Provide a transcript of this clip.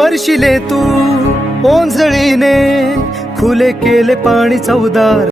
स्पर्शिले तू ओंजळीने खुले केले पाणी चौदार